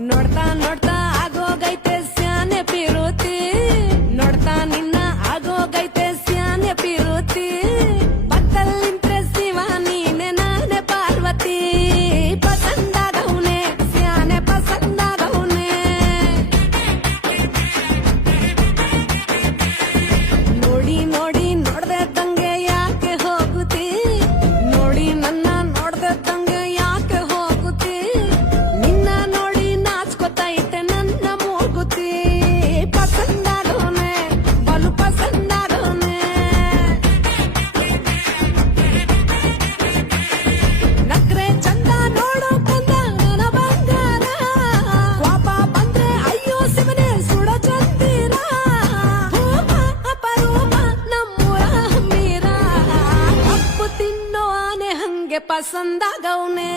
ನೋಡ್ತಾ ನೋಡ್ತಾ ಆಗೋಗೈತೆ ಸ್ಯಾನೆ ಪಿರುತಿ ನೋಡ್ತಾ ನಿನ್ನ ಆಗೋಗೈತೆ ಸ್ಯಾನೆ ಪಿರುತಿ ಪಕ್ಕಲ್ಲಿಂತ್ರೆ ಶಿವ ನೀನೆ ನಾನೆ ಪಾರ್ವತಿ ಪಸಂದಾಗವ್ನೆ ಸ್ಯಾನೆ ಪಸಂದಾಗವ್ನೆ ನೋಡಿ ನೋಡಿ ನೋಡ್ದೆ ತಂಗೆ ಯಾಕೆ ಹೋಗುತ್ತಿ ನೋಡಿ ನನ್ನ ನೋಡ್ದೆ ತಂಗೆ ಯಾಕೆ ಹೋಗುತ್ತಿ ನಿನ್ನ ನೋಡಿ ನಾಚ್ಕೊತೈತೆ ನನ್ನ ಮೂಗುತಿ ಪಸಂದಾಗವ್ನೆ ಬಲು ಪಸಂದಾಗವ್ನೆ ನಕ್ರೆ ಚಂದ ನೋಡೋ ಕಂದ ನನ್ನ ಬಂಗಾರ ಕೋಪ ಬಂದ್ರೆ ಅಯ್ಯೋ ಶಿವನೇ ಸುಡ ಚಂದಿರ ಭೂಮ ಅಪರೂಪ ನಮ್ಮೂರ ಹಮ್ಮೀರ ಕಪ್ಪು ತಿನ್ನೋ ಆನೆ ಹಂಗೆ ಪಸಂದಾಗವ್ನೆ